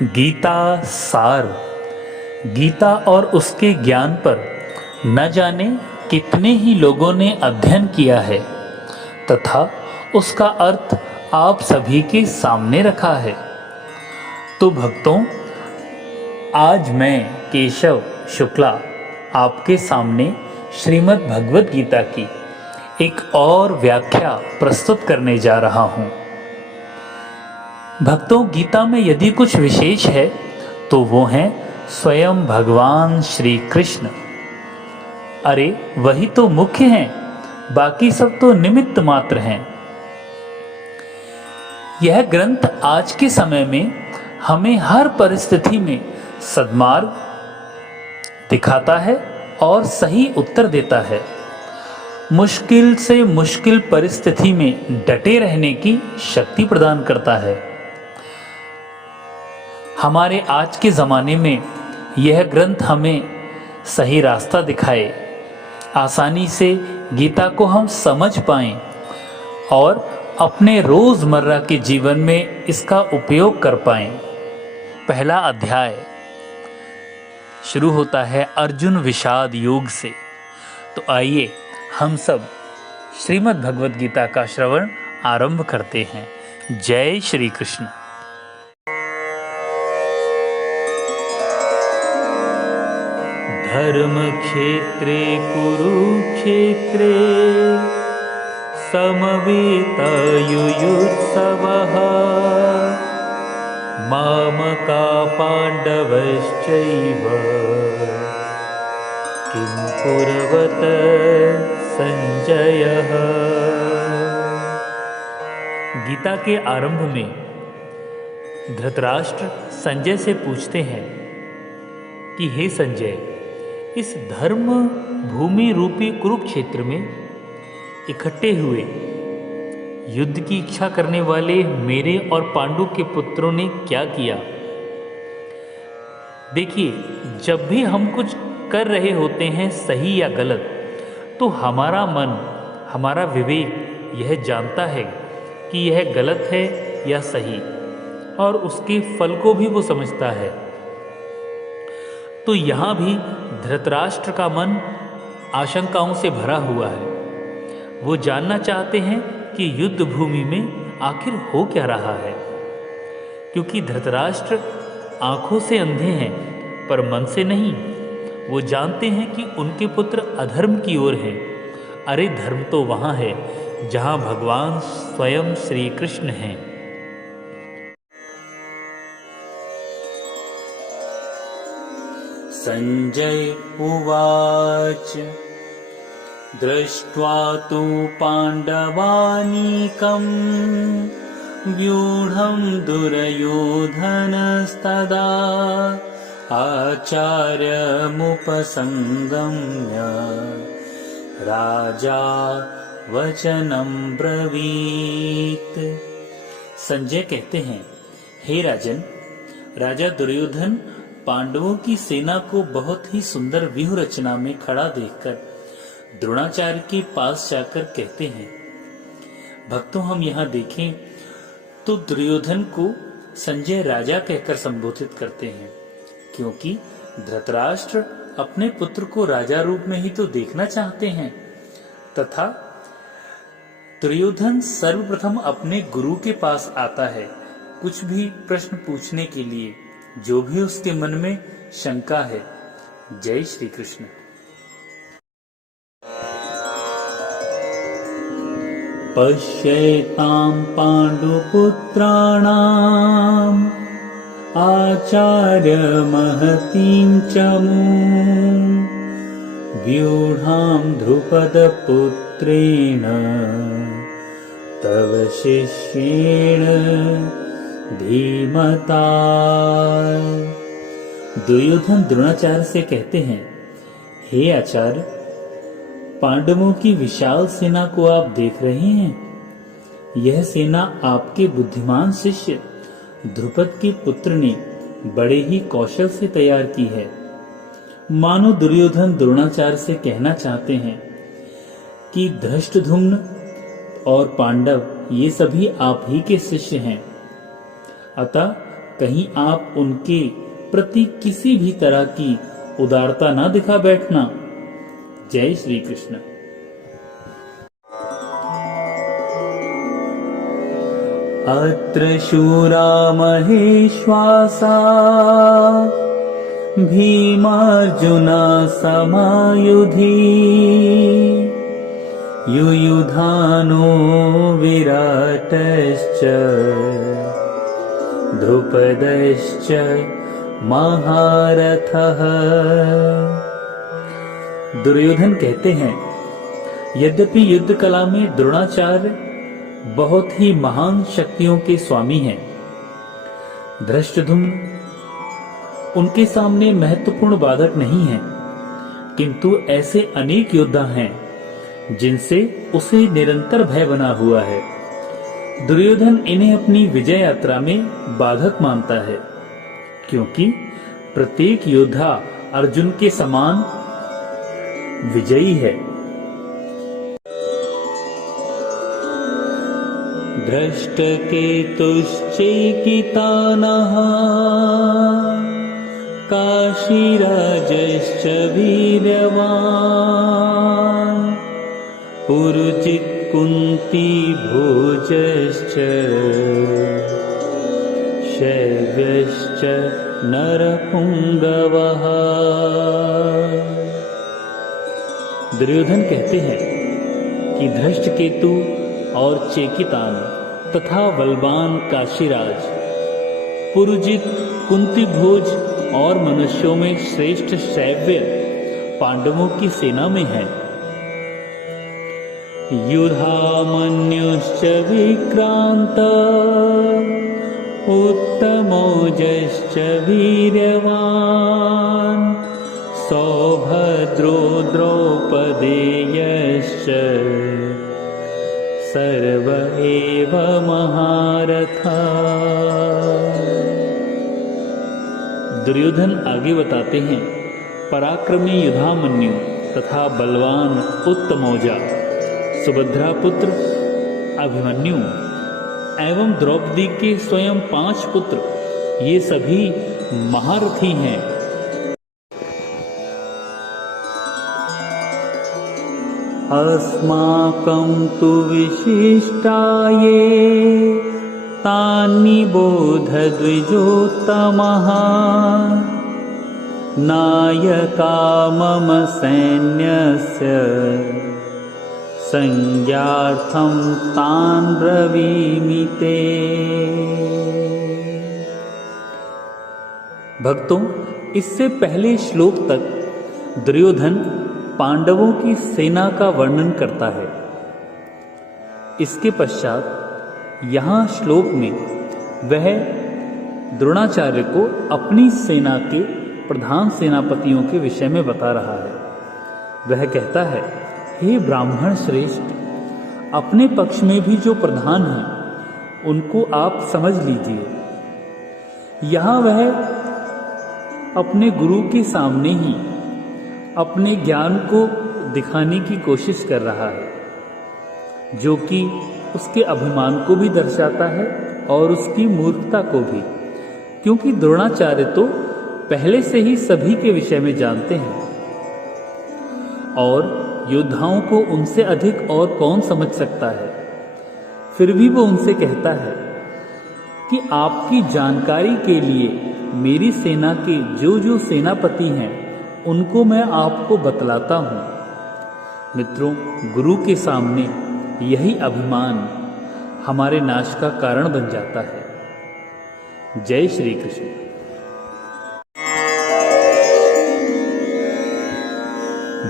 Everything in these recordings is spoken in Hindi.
गीता सार। गीता और उसके ज्ञान पर न जाने कितने ही लोगों ने अध्ययन किया है तथा उसका अर्थ आप सभी के सामने रखा है। तो भक्तों, आज मैं केशव शुक्ला आपके सामने श्रीमद् भगवद गीता की एक और व्याख्या प्रस्तुत करने जा रहा हूँ। भक्तों, गीता में यदि कुछ विशेष है तो वो हैं स्वयं भगवान श्री कृष्ण। अरे वही तो मुख्य हैं, बाकी सब तो निमित्त मात्र हैं। यह ग्रंथ आज के समय में हमें हर परिस्थिति में सद्मार्ग दिखाता है और सही उत्तर देता है। मुश्किल से मुश्किल परिस्थिति में डटे रहने की शक्ति प्रदान करता है। हमारे आज के ज़माने में यह ग्रंथ हमें सही रास्ता दिखाए, आसानी से गीता को हम समझ पाएं और अपने रोज़मर्रा के जीवन में इसका उपयोग कर पाएं। पहला अध्याय शुरू होता है अर्जुन विषाद योग से। तो आइए हम सब श्रीमद् भगवद गीता का श्रवण आरंभ करते हैं। जय श्री कृष्ण। धर्मक्षेत्रे कुरुक्षेत्रे समवेतयुयुत्सवः मामका पाण्डवश्चैव किं कुर्वत संजयः। गीता के आरंभ में धृतराष्ट्र संजय से पूछते हैं कि हे संजय, इस धर्म भूमि रूपी कुरुक्षेत्र में इकट्ठे हुए युद्ध की इच्छा करने वाले मेरे और पांडु के पुत्रों ने क्या किया? देखिए, जब भी हम कुछ कर रहे होते हैं सही या गलत, तो हमारा मन, हमारा विवेक यह जानता है कि यह गलत है या सही, और उसके फल को भी वो समझता है। तो यहाँ भी धृतराष्ट्र का मन आशंकाओं से भरा हुआ है। वो जानना चाहते हैं कि युद्ध भूमि में आखिर हो क्या रहा है, क्योंकि धृतराष्ट्र आंखों से अंधे हैं पर मन से नहीं। वो जानते हैं कि उनके पुत्र अधर्म की ओर हैं। अरे धर्म तो वहाँ है जहाँ भगवान स्वयं श्री कृष्ण हैं। संजय उवाच दृष्ट्वा तु पाण्डवानीकं व्यूढं दुर्योधनस्तदा आचार्यमुपसंगम्य राजा वचनं ब्रवीत। संजय कहते हैं, हे राजन, राजा दुर्योधन पांडवों की सेना को बहुत ही सुंदर व्यूह रचना में खड़ा देखकर द्रोणाचार्य के पास जाकर कहते हैं। भक्तों, हम यहाँ देखें तो दुर्योधन को संजय राजा कहकर संबोधित करते हैं, क्योंकि धृतराष्ट्र अपने पुत्र को राजा रूप में ही तो देखना चाहते हैं। तथा दुर्योधन सर्वप्रथम अपने गुरु के पास आता है कुछ भी प्रश्न पूछने के लिए, जो भी उसके मन में शंका है। जय श्री कृष्ण। पश्येतां पाण्डुपुत्राणाम् आचार्यमहतीं च मूं व्यूढां ध्रुपदपुत्रेण तव शिष्येण धीमता। दुर्योधन द्रोणाचार्य से कहते हैं, हे आचार्य, पांडवों की विशाल सेना को आप देख रहे हैं। यह सेना आपके बुद्धिमान शिष्य ध्रुपद के पुत्र ने बड़े ही कौशल से तैयार की है। मानो दुर्योधन द्रोणाचार्य से कहना चाहते हैं कि धृष्टद्युम्न और पांडव ये सभी आप ही के शिष्य हैं। अतः कहीं आप उनके प्रति किसी भी तरह की उदारता ना दिखा बैठना। जय श्री कृष्ण। अत्र शूरा महेश्वासा भीमार्जुना समायुधि युयुधानो विराटश्च द्रुपदश्च महारथः। दुर्योधन कहते हैं, यद्यपि युद्ध कला में द्रोणाचार्य बहुत ही महान शक्तियों के स्वामी हैं, धृष्टद्युम्न उनके सामने महत्वपूर्ण बाधक नहीं है, किंतु ऐसे अनेक योद्धा हैं जिनसे उसे निरंतर भय बना हुआ है। दुर्योधन इन्हें अपनी विजय यात्रा में बाधक मानता है, क्योंकि प्रत्येक योद्धा अर्जुन के समान विजयी है। धृष्टकेतुश्चेकितानः काशीराजश्च वीर्यवान् पुरुजित् कुन्तीभोजश्च शैव्यश्च नरपुंगवः। दुर्योधन कहते हैं कि धृष्टकेतु और चेकितान तथा बलवान काशीराज, पुरुजित, कुंतीभोज और मनुष्यों में श्रेष्ठ शैव्य पांडवों की सेना में है। युधामन्युश्च विक्रांत उत्तमौजश्च वीर्यवान् सौभद्रो द्रौपदेयश्च सर्व एव महारथा। दुर्योधन आगे बताते हैं, पराक्रमी युधामन्यु तथा बलवान उत्तमौजा, सुभद्रा पुत्र अभिमन्यु एवं द्रौपदी के स्वयं 5 पुत्र, ये सभी महारथी हैं। अस्माकं तु विशिष्टाये तान्निबोध द्विजोत्तमः नायका मम सैन्यस्य संज्ञार्थं तान् ब्रवीमि ते। भक्तों, इससे पहले श्लोक तक दुर्योधन पांडवों की सेना का वर्णन करता है। इसके पश्चात यहाँ श्लोक में वह द्रोणाचार्य को अपनी सेना के प्रधान सेनापतियों के विषय में बता रहा है। वह कहता है, हे ब्राह्मण श्रेष्ठ, अपने पक्ष में भी जो प्रधान हैं उनको आप समझ लीजिए। यहाँ वह अपने गुरु के सामने ही अपने ज्ञान को दिखाने की कोशिश कर रहा है, जो कि उसके अभिमान को भी दर्शाता है और उसकी मूर्खता को भी, क्योंकि द्रोणाचार्य तो पहले से ही सभी के विषय में जानते हैं और योद्धाओं को उनसे अधिक और कौन समझ सकता है। फिर भी वो उनसे कहता है कि आपकी जानकारी के लिए मेरी सेना के जो जो सेनापति हैं उनको मैं आपको बतलाता हूँ। मित्रों, गुरु के सामने यही अभिमान हमारे नाश का कारण बन जाता है। जय श्री कृष्ण।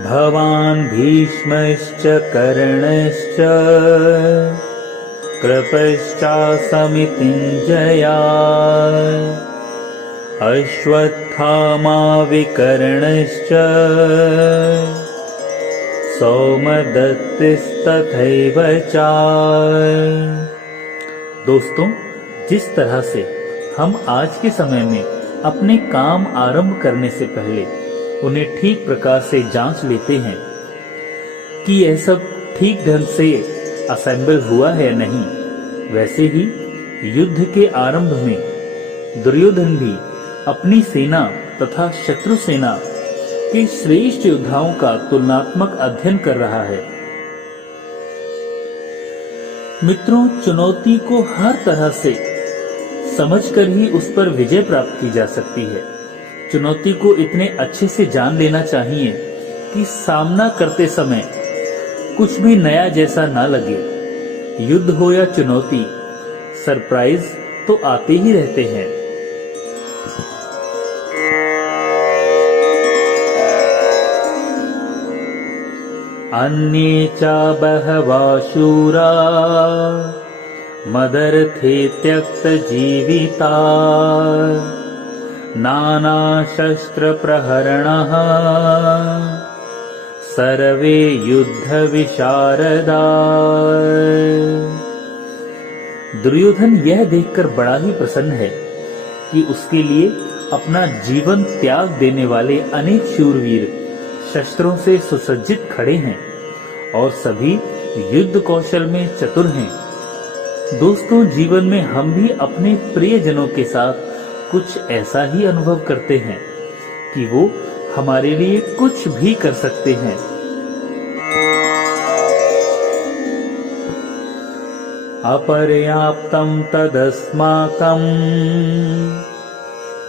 भवान् भीष्मश्च कर्णश्च कृपश्चासमितिञ्जया अश्वत्थामा विकर्णश्च सौमदत्तिस्तथैव च। दोस्तों, जिस तरह से हम आज के समय में अपने काम आरंभ करने से पहले उन्हें ठीक प्रकार से जांच लेते हैं कि यह सब ठीक ढंग से असेंबल हुआ है या नहीं, वैसे ही युद्ध के आरंभ में दुर्योधन भी अपनी सेना तथा शत्रु सेना के श्रेष्ठ योद्धाओं का तुलनात्मक अध्ययन कर रहा है। मित्रों, चुनौती को हर तरह से समझकर ही उस पर विजय प्राप्त की जा सकती है। चुनौती को इतने अच्छे से जान लेना चाहिए कि सामना करते समय कुछ भी नया जैसा ना लगे। युद्ध हो या चुनौती, सरप्राइज तो आते ही रहते हैं। अन्ये च बहवः शूरा मदर्थे त्यक्तजीविता नानाशस्त्रप्रहरणः सर्वे युद्धविशारदा। दुर्योधन यह देखकर बड़ा ही प्रसन्न है कि उसके लिए अपना जीवन त्याग देने वाले अनेक शूरवीर शस्त्रों से सुसज्जित खड़े हैं और सभी युद्ध कौशल में चतुर हैं। दोस्तों, जीवन में हम भी अपने प्रियजनों के साथ कुछ ऐसा ही अनुभव करते हैं कि वो हमारे लिए कुछ भी कर सकते हैं। अपर्याप्तं तदस्माकं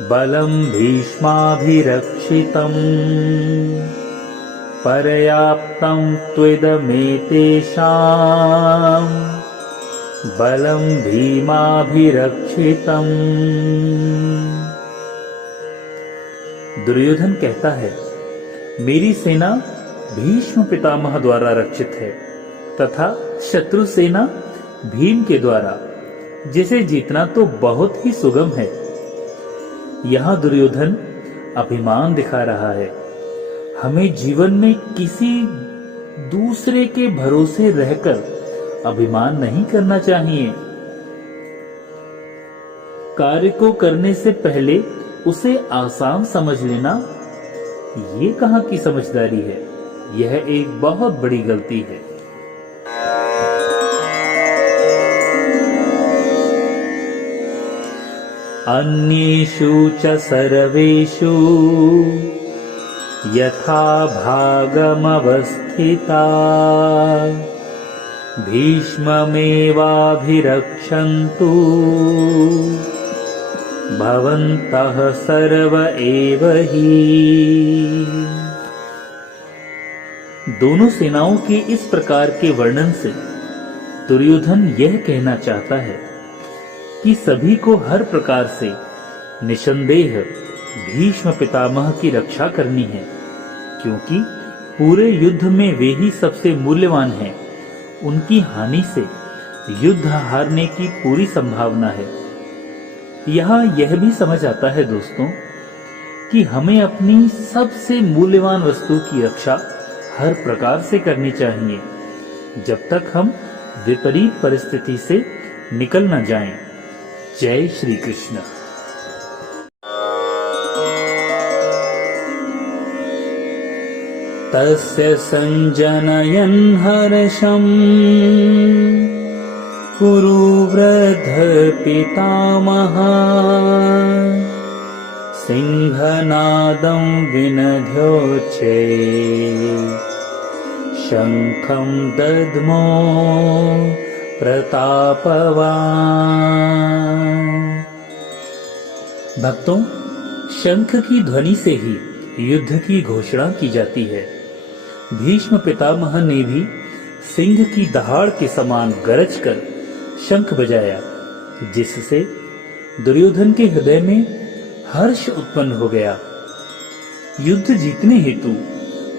बलं भीष्माभिरक्षितं पर्याप्तं त्विदमेतेषां बलं भीमाभिरक्षितम्। दुर्योधन कहता है, मेरी सेना भीष्म पितामह द्वारा रक्षित है तथा शत्रु सेना भीम के द्वारा, जिसे जीतना तो बहुत ही सुगम है। यहां दुर्योधन अभिमान दिखा रहा है। हमें जीवन में किसी दूसरे के भरोसे रहकर अभिमान नहीं करना चाहिए। कार्य को करने से पहले उसे आसान समझ लेना, ये कहां की समझदारी है? यह एक बहुत बड़ी गलती है। अन्येषु च सर्वेषु यथा भागमवस्थिता भीष्ममेवाभिरक्षन्तु भवन्तः सर्व एव हि। दोनों सेनाओं के इस प्रकार के वर्णन से दुर्योधन यह कहना चाहता है कि सभी को हर प्रकार से निसंदेह भीष्म पितामह की रक्षा करनी है, क्योंकि पूरे युद्ध में वे ही सबसे मूल्यवान हैं। उनकी हानि से युद्ध हारने की पूरी संभावना है। यहाँ यह भी समझ आता है दोस्तों कि हमें अपनी सबसे मूल्यवान वस्तु की रक्षा हर प्रकार से करनी चाहिए, जब तक हम विपरीत परिस्थिति से निकल न जाएं। जय श्री कृष्ण। तस्य संजनयन् हर्षम् कुरु वृद्ध पितामहः सिंहनादं विनद्योच्चे शंखं दद्मो प्रतापवान्। भक्तों, शंख की ध्वनि से ही युद्ध की घोषणा की जाती है। भीष्म पितामह ने भी सिंह की दहाड़ के समान गरज कर शंख बजाया, जिससे दुर्योधन के हृदय में हर्ष उत्पन्न हो गया। युद्ध जीतने हेतु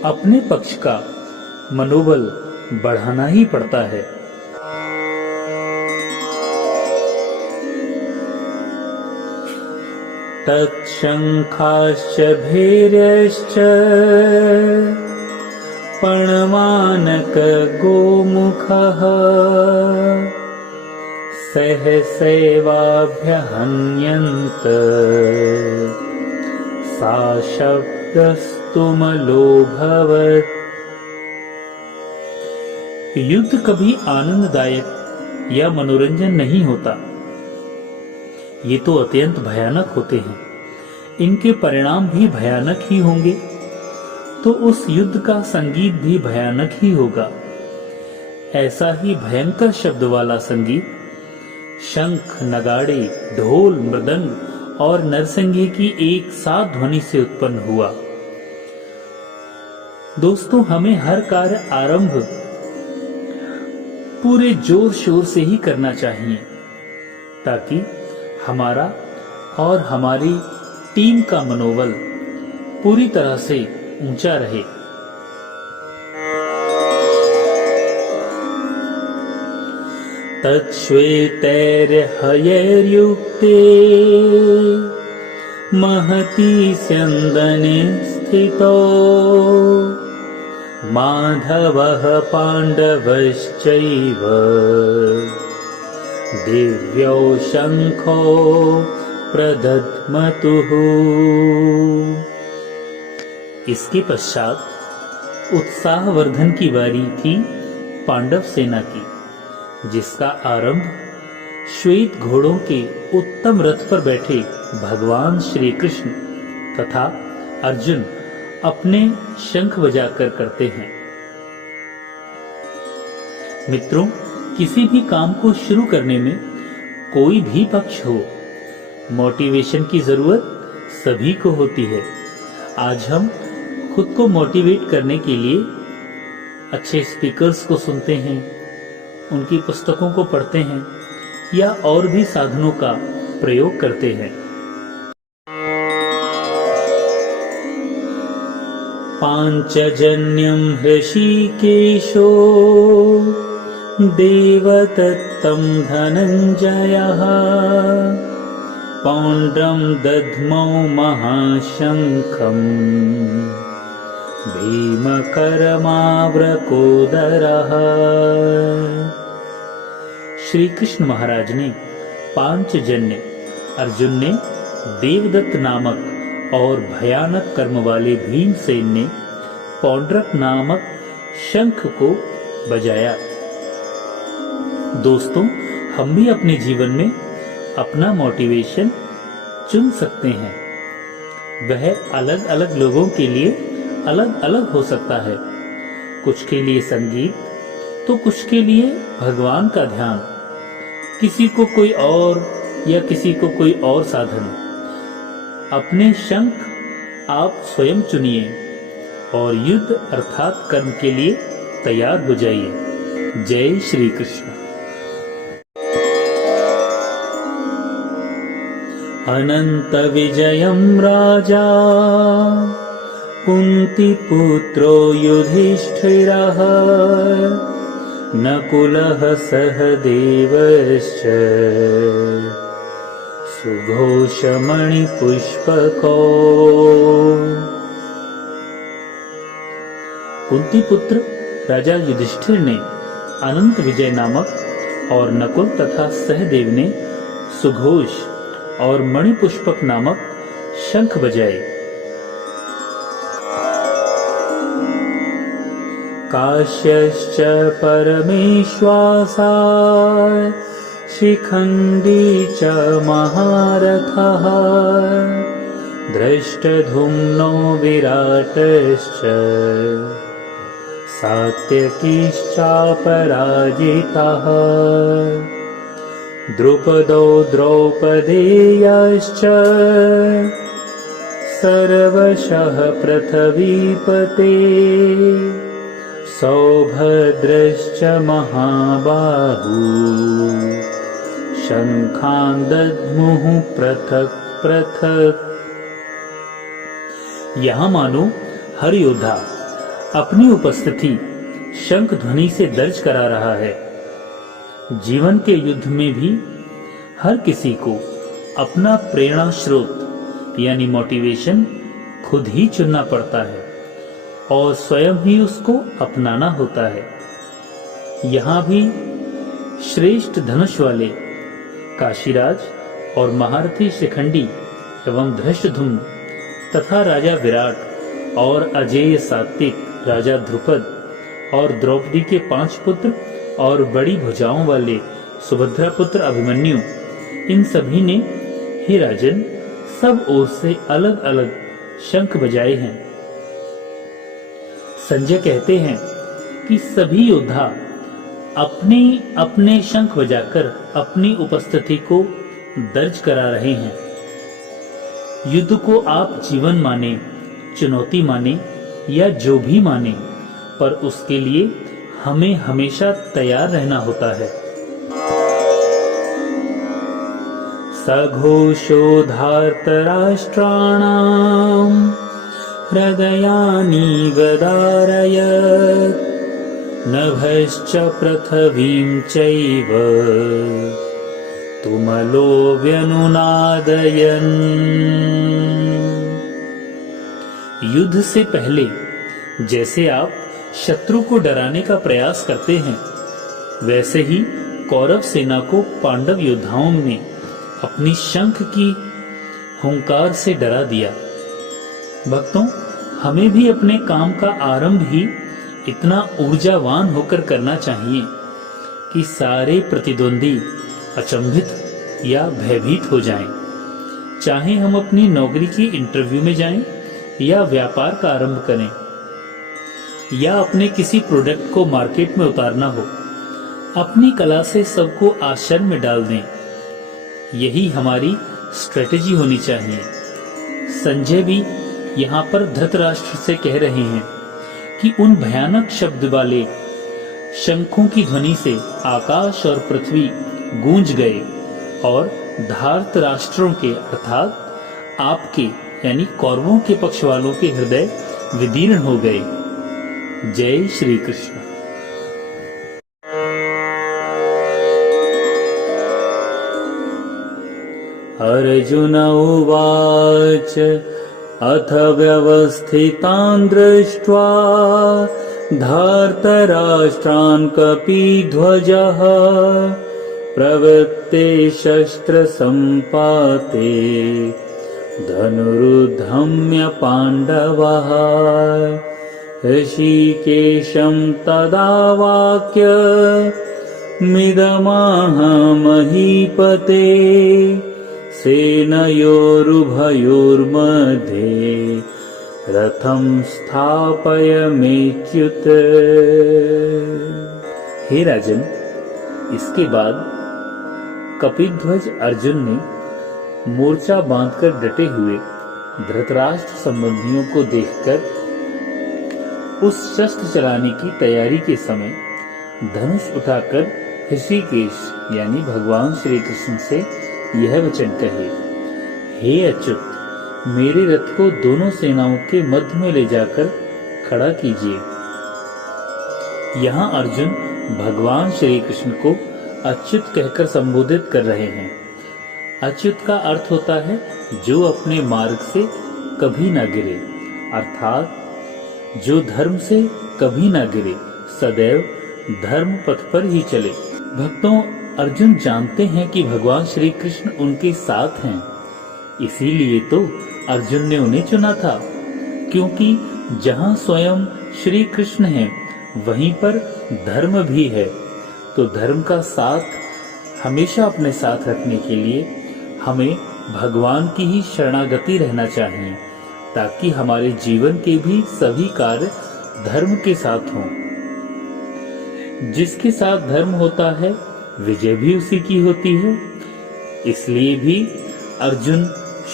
अपने पक्ष का मनोबल बढ़ाना ही पड़ता है। तत्शंखाश्च भैर्यश्च पणवानक गोमुखः सहसैवाभ्यहन्यन्त सा शब्दस्तुमलोभवत्। युद्ध कभी आनंददायक या मनोरंजन नहीं होता। ये तो अत्यंत भयानक होते हैं, इनके परिणाम भी भयानक ही होंगे, तो उस युद्ध का संगीत भी भयानक ही होगा। ऐसा ही भयंकर शब्द वाला संगीत शंख, नगाड़े, ढोल, मृदंग और नरसिंगे की एक साथ ध्वनि से उत्पन्न हुआ। दोस्तों, हमें हर कार्य आरंभ पूरे जोर शोर से ही करना चाहिए, ताकि हमारा और हमारी टीम का मनोबल पूरी तरह से ऊंचा रहे। तच्छ्वेतैर्हयैर्युक्ते महती स्यन्दने स्थितो माधवः पाण्डवश्चैव दिव्यौ शङ्खो प्रदध्मतुः। इसके पश्चात उत्साहवर्धन की बारी थी पांडव सेना की, जिसका आरंभ श्वेत घोड़ों के उत्तम रथ पर बैठे भगवान श्री कृष्ण तथा अर्जुन अपने शंख बजाकर करते हैं। मित्रों, किसी भी काम को शुरू करने में कोई भी पक्ष हो, मोटिवेशन की जरूरत सभी को होती है। आज हम खुद को मोटिवेट करने के लिए अच्छे स्पीकर्स को सुनते हैं, उनकी पुस्तकों को पढ़ते हैं या और भी साधनों का प्रयोग करते हैं। पांचजन्यं हृषीकेशो देवदत्तं धनञ्जयः पौण्ड्रं दध्मौ महाशङ्खम् भीमकरमाव्रकोदरः। श्री कृष्ण महाराज ने पांचजन्य अर्जुन ने देवदत्त नामक और भयानक कर्म वाले भीमसेन ने पौंड्रक नामक शंख को बजाया। दोस्तों, हम भी अपने जीवन में अपना मोटिवेशन चुन सकते हैं। वह अलग अलग लोगों के लिए अलग अलग हो सकता है। कुछ के लिए संगीत, तो कुछ के लिए भगवान का ध्यान, किसी को कोई और या किसी को कोई और साधन। अपने शंख आप स्वयं चुनिए और युद्ध अर्थात कर्म के लिए तैयार हो जाइए। जय श्री कृष्ण। अनंत विजयं राजा कुन्तीपुत्रो युधिष्ठिरः नकुलः सहदेवश्च सुघोषमणिपुष्पको। कुंती पुत्र राजा युधिष्ठिर ने अनंत विजय नामक और नकुल तथा सहदेव ने सुघोष और मणिपुष्पक नामक शंख बजाए। काश्यश्च परमेश्वासा शिखंडी च महारथः दृष्टधुम्नो विराटश्च सात्यकीश्चापराजितः द्रुपदो द्रौपदेयश्च सर्वशः पृथ्वीपते सौभद्रश्च महाबाहु शंखान् दद्मुः पृथक् पृथक्। यहाँ मानो हर योद्धा अपनी उपस्थिति शंख ध्वनि से दर्ज करा रहा है। जीवन के युद्ध में भी हर किसी को अपना प्रेरणा स्रोत यानी मोटिवेशन खुद ही चुनना पड़ता है और स्वयं ही उसको अपनाना होता है। यहाँ भी श्रेष्ठ धनुष वाले काशीराज और महारथी शिखंडी एवं धृष्टद्युम्न तथा राजा विराट और अजेय सात्विक राजा ध्रुपद और द्रौपदी के 5 पुत्र और बड़ी भुजाओं वाले सुभद्रा पुत्र अभिमन्यु, इन सभी ने हे राजन, सब ओर से अलग अलग शंख बजाए हैं। संजय कहते हैं कि सभी योद्धा अपने अपने शंख बजाकर अपनी उपस्थिति को दर्ज करा रहे हैं। युद्ध को आप जीवन माने, चुनौती माने या जो भी माने, पर उसके लिए हमें हमेशा तैयार रहना होता है। सघोषो धार्तराष्ट्राणाम् हृदयानि गदारयत् नभश्च पृथिवीं चैव तुमलो व्यनुनादयन्। युद्ध से पहले जैसे आप शत्रु को डराने का प्रयास करते हैं, वैसे ही कौरव सेना को पांडव योद्धाओं ने अपनी शंख की हुंकार से डरा दिया। भक्तों, हमें भी अपने काम का आरंभ ही इतना ऊर्जावान होकर करना चाहिए कि सारे प्रतिद्वंदी अचंभित या भयभीत हो जाएं। चाहे हम अपनी नौकरी की इंटरव्यू में जाएं या व्यापार का आरंभ करें या अपने किसी प्रोडक्ट को मार्केट में उतारना हो, अपनी कला से सबको आश्चर्य में डाल दें। यही हमारी स्ट्रेटेजी होनी चाहिए। संजय भी यहाँ पर धृतराष्ट्र से कह रहे हैं कि उन भयानक शब्द वाले शंखों की ध्वनि से आकाश और पृथ्वी गूंज गए और धार्त राष्ट्रों के अर्थात आपके यानी कौरवों के पक्ष वालों के हृदय विदीर्ण हो गए। जय श्री कृष्ण। अर्जुन उवाच अथ व्यवस्थितान् दृष्ट्वा धार्तराष्ट्रान् कपिध्वजः प्रवृत्ते शस्त्रसम्पाते धनुरुद्धम्य पाण्डवः ऋषिकेशं तदा वाक्यमिदमाह महीपते सेनयोरुभयोर्मध्ये रथं स्थापयमेच्युत। हे राजन, इसके बाद कपिध्वज अर्जुन ने मोर्चा बांधकर डटे हुए धृतराष्ट्र संबंधियों को देखकर उस शस्त्र चलाने की तैयारी के समय धनुष उठाकर ऋषिकेश यानी भगवान श्री कृष्ण से यह वचन कहे, हे अच्युत, मेरे रथ को दोनों सेनाओं के मध्य में ले जाकर खड़ा कीजिए। यहाँ अर्जुन भगवान श्री कृष्ण को अच्युत कहकर संबोधित कर रहे हैं। अच्युत का अर्थ होता है जो अपने मार्ग से कभी ना गिरे, अर्थात जो धर्म से कभी ना गिरे, सदैव धर्म पथ पर ही चले। भक्तों, अर्जुन जानते हैं कि भगवान श्री कृष्ण उनके साथ हैं, इसीलिए तो अर्जुन ने उन्हें चुना था, क्योंकि जहाँ स्वयं श्री कृष्ण हैं, वहीं पर धर्म भी है। तो धर्म का साथ हमेशा अपने साथ रखने के लिए हमें भगवान की ही शरणागति रहना चाहिए, ताकि हमारे जीवन के भी सभी कार्य धर्म के साथ हों। जिसके साथ धर्म होता है, विजय भी उसी की होती है। इसलिए भी अर्जुन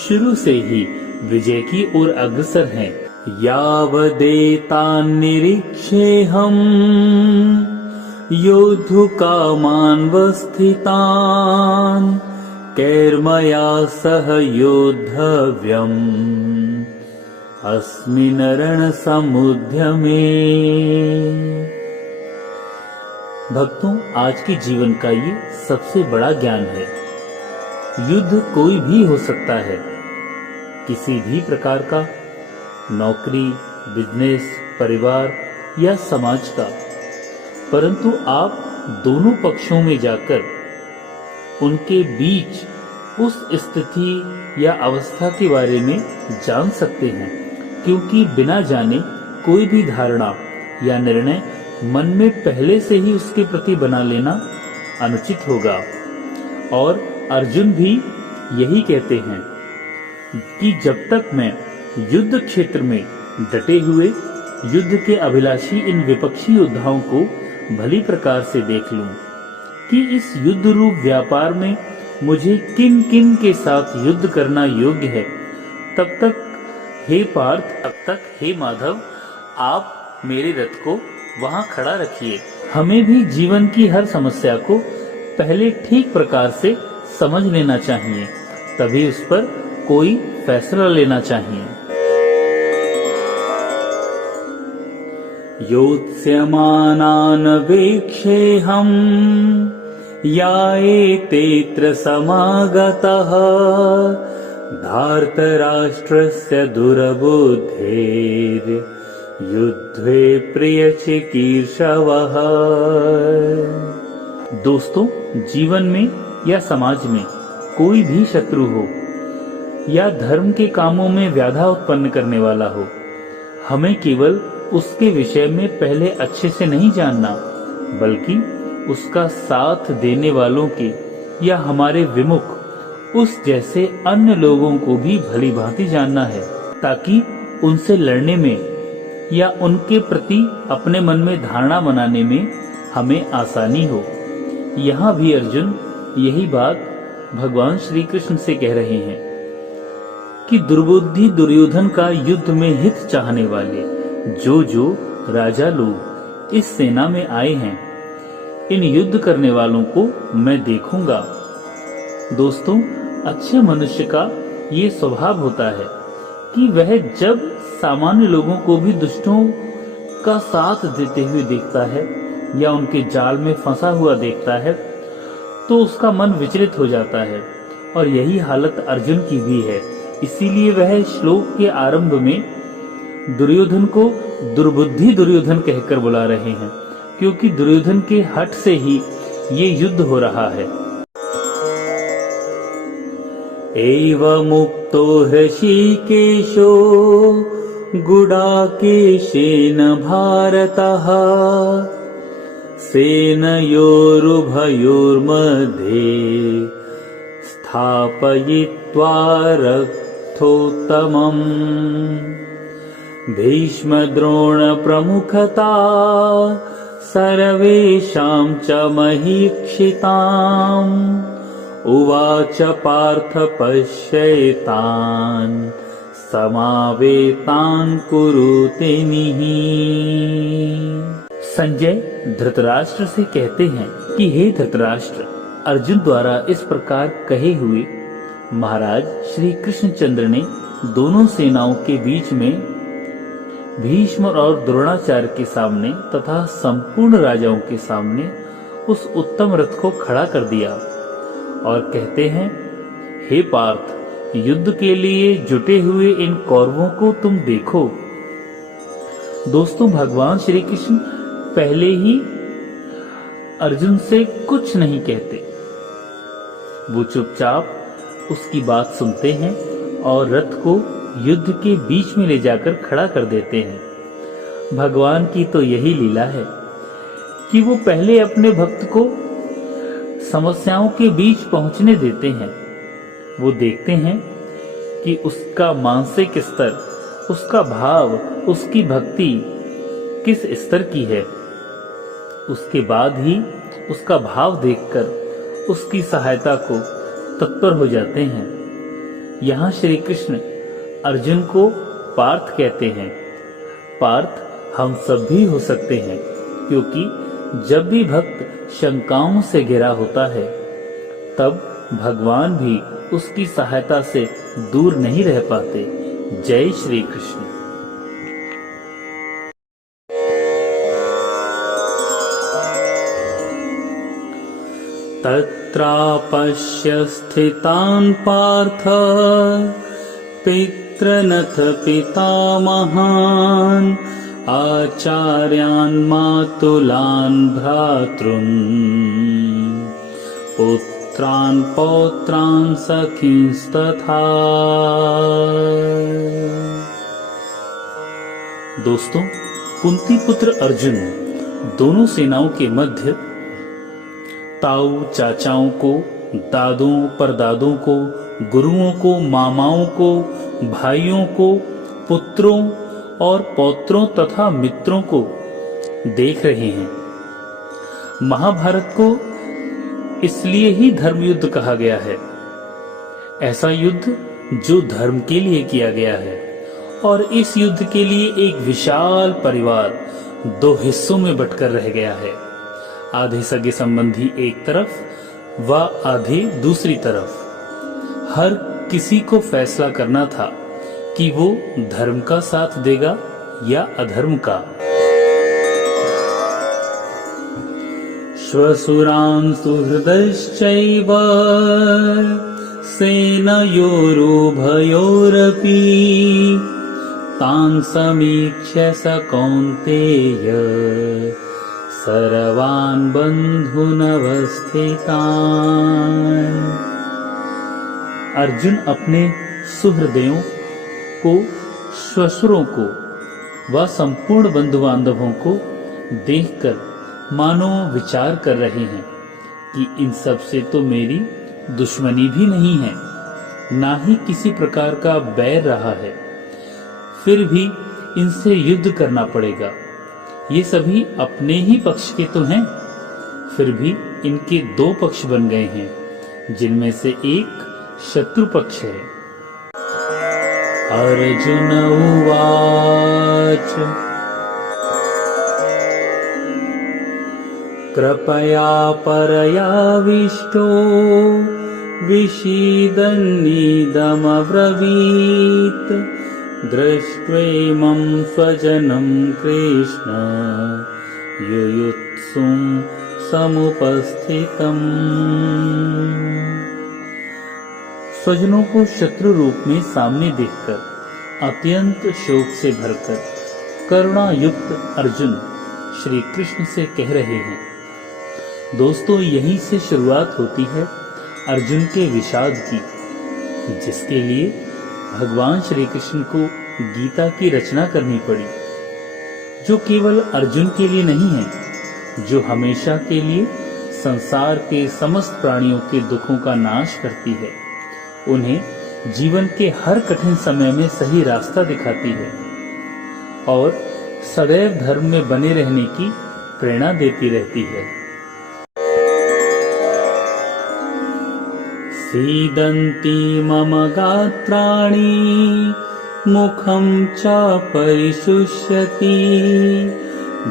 शुरू से ही विजय की ओर अग्रसर हैं। यावदेतान् निरीक्षेऽहम् योद्धुकामान् वस्थितान् कैर्मया सह योद्धव्यम् अस्मिन् रणसमुद्यमे। भक्तों, आज के जीवन का ये सबसे बड़ा ज्ञान है। युद्ध कोई भी हो सकता है, किसी भी प्रकार का, नौकरी, बिजनेस, परिवार या समाज का, परंतु आप दोनों पक्षों में जाकर उनके बीच उस स्थिति या अवस्था के बारे में जान सकते हैं, क्योंकि बिना जाने कोई भी धारणा या निर्णय मन में पहले से ही उसके प्रति बना लेना अनुचित होगा। और अर्जुन भी यही कहते हैं कि जब तक मैं युद्ध क्षेत्र में डटे हुए युद्ध के अभिलाषी इन विपक्षी योद्धाओं को भली प्रकार से देख लूं कि इस युद्ध रूप व्यापार में मुझे किन किन के साथ युद्ध करना योग्य है, तब तक हे पार्थ, तब तक हे माधव, आप मेरे रथ को वहां खड़ा रखिए। हमें भी जीवन की हर समस्या को पहले ठीक प्रकार से समझ लेना चाहिए, तभी उस पर कोई फैसला लेना चाहिए। योत्स्यमानान् वीक्षेऽहं यायेतेऽत्र समागतः धार्तराष्ट्रस्य दुर्बुद्धेर् युद्धे प्रियचिकीर्षवः। दोस्तों, जीवन में या समाज में कोई भी शत्रु हो या धर्म के कामों में व्याधा उत्पन्न करने वाला हो, हमें केवल उसके विषय में पहले अच्छे से नहीं जानना, बल्कि उसका साथ देने वालों के या हमारे विमुख उस जैसे अन्य लोगों को भी भली भांति जानना है, ताकि उनसे लड़ने में या उनके प्रति अपने मन में धारणा बनाने में हमें आसानी हो। यहाँ भी अर्जुन यही बात भगवान श्री कृष्ण से कह रहे हैं कि दुर्बुद्धि दुर्योधन का युद्ध में हित चाहने वाले जो राजा लोग इस सेना में आए हैं, इन युद्ध करने वालों को मैं देखूंगा। दोस्तों, अच्छे मनुष्य का ये स्वभाव होता है कि वह जब सामान्य लोगों को भी दुष्टों का साथ देते हुए देखता है या उनके जाल में फंसा हुआ देखता है, तो उसका मन विचलित हो जाता है, और यही हालत अर्जुन की भी है। इसीलिए वह श्लोक के आरंभ में दुर्योधन को दुर्बुद्धि दुर्योधन कहकर बुला रहे हैं, क्योंकि दुर्योधन के हठ से ही ये युद्ध हो रहा है। एवमुक्तो हृषीकेशो गुडाकेशेन भारतः सेनयोरुभयोर्मध्ये स्थापयित्वा रथोत्तमम् भीष्मद्रोण प्रमुखता सर्वेषां च महीक्षिताम् उवाच पार्थ पश्येतान् समावेतान् कुरुतेनिः। संजय धृतराष्ट्र से कहते हैं कि हे धृतराष्ट्र, अर्जुन द्वारा इस प्रकार कहे हुए महाराज श्री कृष्णचंद्र ने दोनों सेनाओं के बीच में भीष्म और द्रोणाचार्य के सामने तथा संपूर्ण राजाओं के सामने उस उत्तम रथ को खड़ा कर दिया और कहते हैं, हे पार्थ, युद्ध के लिए जुटे हुए इन कौरवों को तुम देखो। दोस्तों, भगवान श्री कृष्ण पहले ही अर्जुन से कुछ नहीं कहते, वो चुपचाप उसकी बात सुनते हैं और रथ को युद्ध के बीच में ले जाकर खड़ा कर देते हैं। भगवान की तो यही लीला है कि वो पहले अपने भक्त को समस्याओं के बीच पहुंचने देते हैं। वो देखते हैं कि उसका मानसिक स्तर, उसका भाव, उसकी भक्ति किस स्तर की है। उसके बाद ही उसका भाव देखकर उसकी सहायता को तत्पर हो जाते हैं। यहाँ श्री कृष्ण अर्जुन को पार्थ कहते हैं। पार्थ हम सब भी हो सकते हैं, क्योंकि जब भी भक्त शंकाओं से घिरा होता है, तब भगवान भी उसकी सहायता से दूर नहीं रह पाते। जय श्री कृष्ण। तत्रापश्य स्थितान् पार्थ पितृनथ पितामहान् आचार्यान् मातुलान् भ्रातॄन् पुत्रान् पौत्रान् सखींस्तथा। दोस्तों, कुंती पुत्र अर्जुन दोनों सेनाओं के मध्य ताऊ चाचाओं को दादों परदादों को, गुरुओं को, मामाओं को, भाइयों को, पुत्रों और पौत्रों तथा मित्रों को देख रहे हैं। महाभारत को इसलिए ही धर्म युद्ध कहा गया है, ऐसा युद्ध जो धर्म के लिए किया गया है। और इस युद्ध के लिए एक विशाल परिवार दो हिस्सों में बंटकर रह गया है। आधे सगे संबंधी एक तरफ व आधे दूसरी तरफ। हर किसी को फैसला करना था कि वो धर्म का साथ देगा या अधर्म का। श्वशुरान् सुहृदश्चैव सेनयोरुभयोरपि तान् समीक्ष्य स कौन्तेय सर्वान् बन्धूनवस्थितान्। अर्जुन अपने सुहृदयों को, श्वशुरों को व संपूर्ण बंधु बांधवों को देखकर मानो विचार कर रहे हैं कि इन सब से तो मेरी दुश्मनी भी नहीं है, ना ही किसी प्रकार का बैर रहा है, फिर भी इनसे युद्ध करना पड़ेगा। ये सभी अपने ही पक्ष के तो हैं, फिर भी इनके दो पक्ष बन गए हैं, जिनमें से एक शत्रु पक्ष है। अर्जुन उवाच कृपया परयाविष्टो विषीदन्निदमब्रवीत् दृष्ट्वेमं स्वजनं कृष्ण युयुत्सुं समुपस्थितम्। स्वजनों को शत्रु रूप में सामने देखकर अत्यंत शोक से भरकर करुणा युक्त अर्जुन श्री कृष्ण से कह रहे हैं। दोस्तों, यहीं से शुरुआत होती है अर्जुन के विषाद की, जिसके लिए भगवान श्री कृष्ण को गीता की रचना करनी पड़ी, जो केवल अर्जुन के लिए नहीं है, जो हमेशा के लिए संसार के समस्त प्राणियों के दुखों का नाश करती है, उन्हें जीवन के हर कठिन समय में सही रास्ता दिखाती है और सदैव धर्म में बने रहने की प्रेरणा देती रहती है। सीदन्ति मम गात्राणि मुखं च परिशुष्यति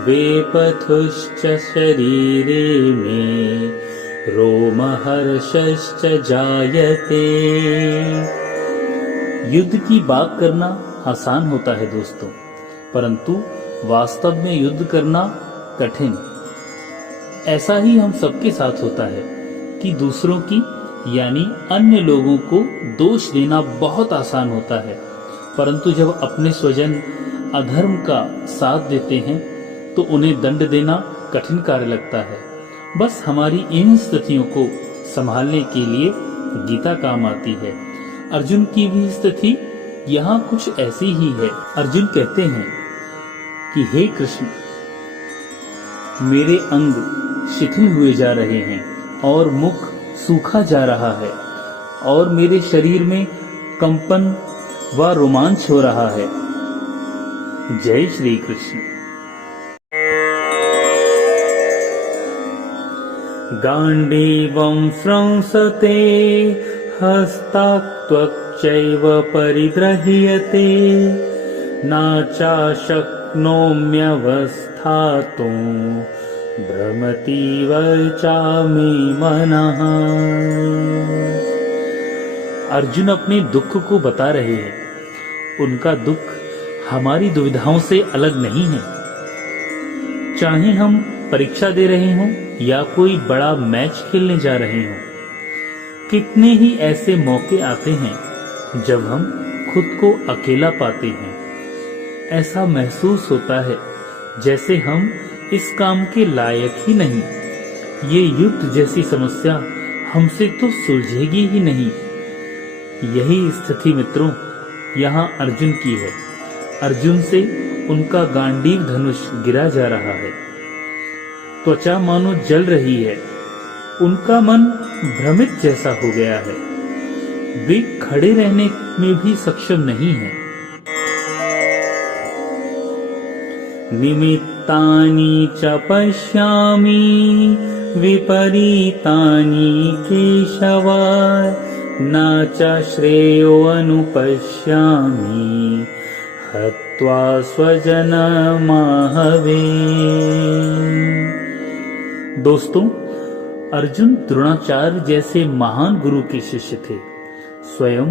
वेपथुश्च शरीरे मे रोमहर्षश्च जायते। युद्ध की बात करना आसान होता है दोस्तों, परंतु वास्तव में युद्ध करना कठिन। ऐसा ही हम सबके साथ होता है कि दूसरों की यानी अन्य लोगों को दोष देना बहुत आसान होता है, परंतु जब अपने स्वजन अधर्म का साथ देते हैं तो उन्हें दंड देना कठिन कार्य लगता है। बस हमारी इन स्थितियों को संभालने के लिए गीता काम आती है। अर्जुन की भी स्थिति यहाँ कुछ ऐसी ही है। अर्जुन कहते हैं कि हे कृष्ण, मेरे अंग शिथिल हुए जा रहे हैं और मुख सूखा जा रहा है और मेरे शरीर में कंपन व रोमांच हो रहा है। जय श्री कृष्ण। गांडीवं स्रंसते हस्ताक्त्वक्चैव परिगृह्यते नाचाशक्नोम्यवस्थातुं भ्रमतीव चामे मनः। अर्जुन अपने दुख को बता रहे हैं। उनका दुख हमारी दुविधाओं से अलग नहीं है। चाहे हम परीक्षा दे रहे हों या कोई बड़ा मैच खेलने जा रहे हों, कितने ही ऐसे मौके आते हैं जब हम खुद को अकेला पाते हैं। ऐसा महसूस होता है जैसे हम इस काम के लायक ही नहीं। ये युद्ध जैसी समस्या हमसे तो सुलझेगी ही नहीं। यही स्थिति मित्रों यहाँ अर्जुन की है। अर्जुन से उनका गांडीव धनुष गिरा जा रहा है। त्वचा मानो जल रही है। उनका मन भ्रमित जैसा हो गया है। वे खड़े रहने में भी सक्षम नहीं है। निमित्तानि च पश्यामि विपरीतानि केशव न च श्रेयो अनुपश्यामि हत्वा स्वजनमाहवे। दोस्तों, अर्जुन द्रोणाचार्य जैसे महान गुरु के शिष्य थे। स्वयं